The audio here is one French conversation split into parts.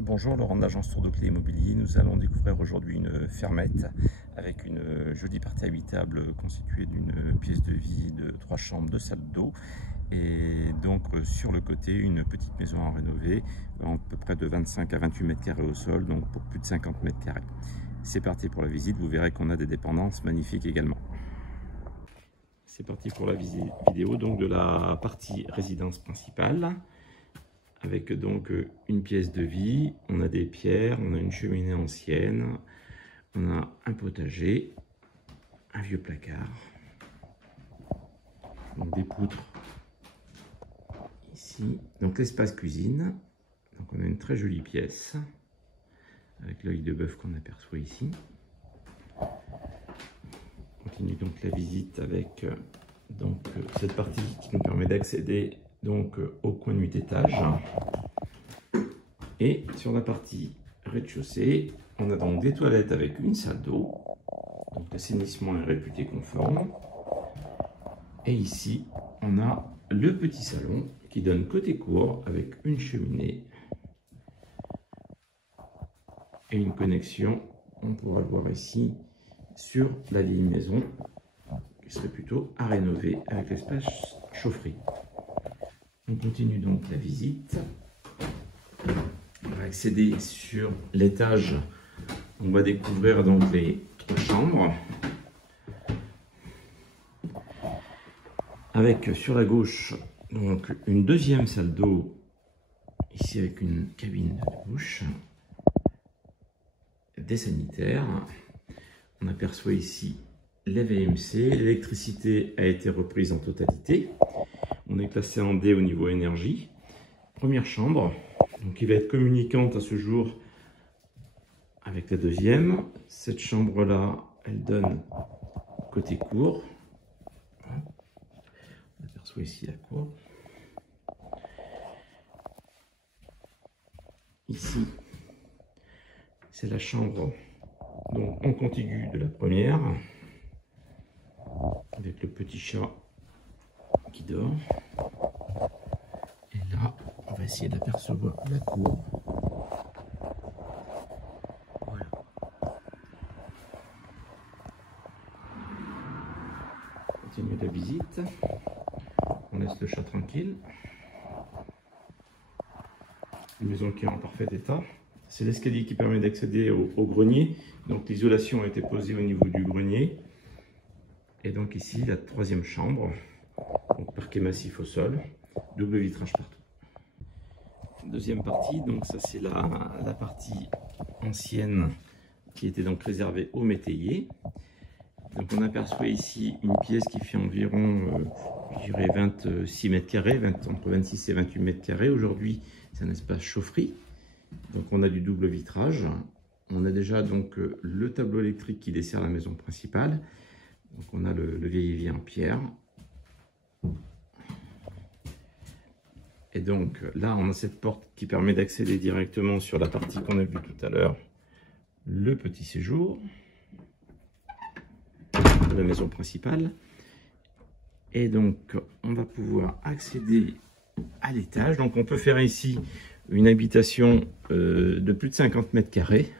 Bonjour, Laurent de l'agence Tour de Clé Immobilier. Nous allons découvrir aujourd'hui une fermette avec une jolie partie habitable constituée d'une pièce de vie de 3 chambres, 2 salles d'eau et donc sur le côté une petite maison à rénover à peu près de 25 à 28 mètres carrés au sol, donc pour plus de 50 mètres carrés. C'est parti pour la visite, vous verrez qu'on a des dépendances magnifiques également. C'est parti pour la vidéo donc de la partie résidence principale. Avec donc une pièce de vie, on a des pierres, on a une cheminée ancienne, on a un potager, un vieux placard, donc des poutres ici, donc l'espace cuisine, donc on a une très jolie pièce avec l'œil de bœuf qu'on aperçoit ici. On continue donc la visite avec cette partie qui nous permet d'accéder donc au coin de 8 étages. Et sur la partie rez-de-chaussée, on a donc des toilettes avec une salle d'eau. Donc l'assainissement est réputé conforme. Et ici, on a le petit salon qui donne côté cour avec une cheminée et une connexion, on pourra le voir ici, sur la ligne maison qui serait plutôt à rénover avec l'espace chaufferie. On continue donc la visite. On va accéder sur l'étage. On va découvrir donc les 3 chambres. Avec sur la gauche donc une deuxième salle d'eau ici avec une cabine de douche, des sanitaires. On aperçoit ici les VMC. L'électricité a été reprise en totalité. On est classé en D au niveau énergie. Première chambre, donc qui va être communicante à ce jour avec la deuxième. Cette chambre-là, elle donne côté cour. On aperçoit ici la cour. Ici, c'est la chambre donc en contigu de la première, avec le petit chat qui dort. Et là, on va essayer d'apercevoir la cour. Voilà. On continue la visite. On laisse le chat tranquille. Une maison qui est en parfait état. C'est l'escalier qui permet d'accéder au grenier. Donc l'isolation a été posée au niveau du grenier. Et donc ici, la troisième chambre. Donc parquet massif au sol. Double vitrage partout. Deuxième partie, donc ça c'est la partie ancienne qui était donc réservée aux métayers. Donc on aperçoit ici une pièce qui fait environ, je dirais 26 mètres carrés, entre 26 et 28 mètres carrés. Aujourd'hui, c'est un espace chaufferie. Donc on a du double vitrage. On a déjà donc le tableau électrique qui dessert la maison principale. Donc on a le vieil évier en pierre. Et donc là, on a cette porte qui permet d'accéder directement sur la partie qu'on a vue tout à l'heure, le petit séjour de la maison principale. Et donc, on va pouvoir accéder à l'étage. Donc, on peut faire ici une habitation de plus de 50 mètres carrés.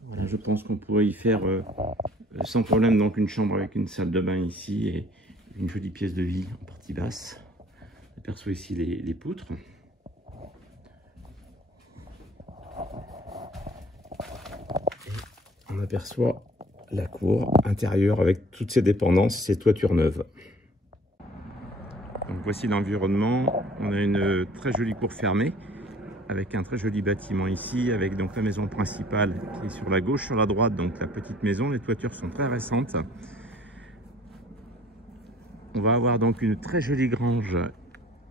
Voilà, je pense qu'on pourrait y faire sans problème donc une chambre avec une salle de bain ici et une jolie pièce de vie en partie basse. On aperçoit ici les poutres. Et on aperçoit la cour intérieure avec toutes ses dépendances, ses toitures neuves. Donc voici l'environnement. On a une très jolie cour fermée avec un très joli bâtiment ici, avec donc la maison principale qui est sur la gauche, sur la droite, donc la petite maison. Les toitures sont très récentes. On va avoir donc une très jolie grange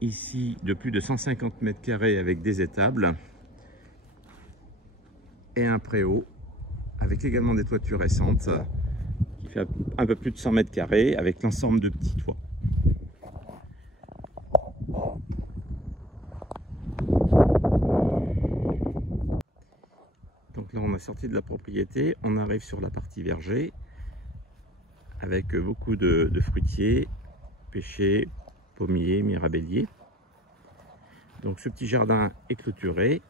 ici de plus de 150 mètres carrés avec des étables et un préau avec également des toitures récentes qui fait un peu plus de 100 mètres carrés avec l'ensemble de petits toits. Donc là on a sorti de la propriété, on arrive sur la partie verger avec beaucoup de fruitiers, pêchers, pommiers, mirabelliers. Donc ce petit jardin est clôturé.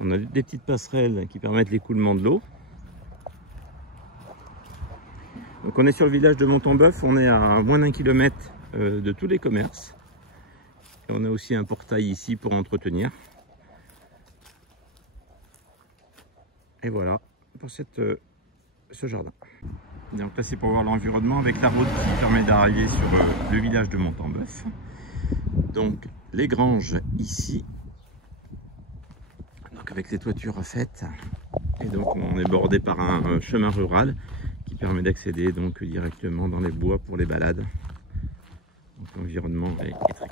On a des petites passerelles qui permettent l'écoulement de l'eau. Donc on est sur le village de Montombeuf, on est à moins d'1 kilomètre de tous les commerces. Et on a aussi un portail ici pour entretenir. Et voilà pour ce jardin. Donc là c'est pour voir l'environnement avec la route qui permet d'arriver sur le village de Montombeuf. Donc les granges ici, donc avec les toitures refaites. Et donc on est bordé par un chemin rural qui permet d'accéder donc directement dans les bois pour les balades. Donc l'environnement est très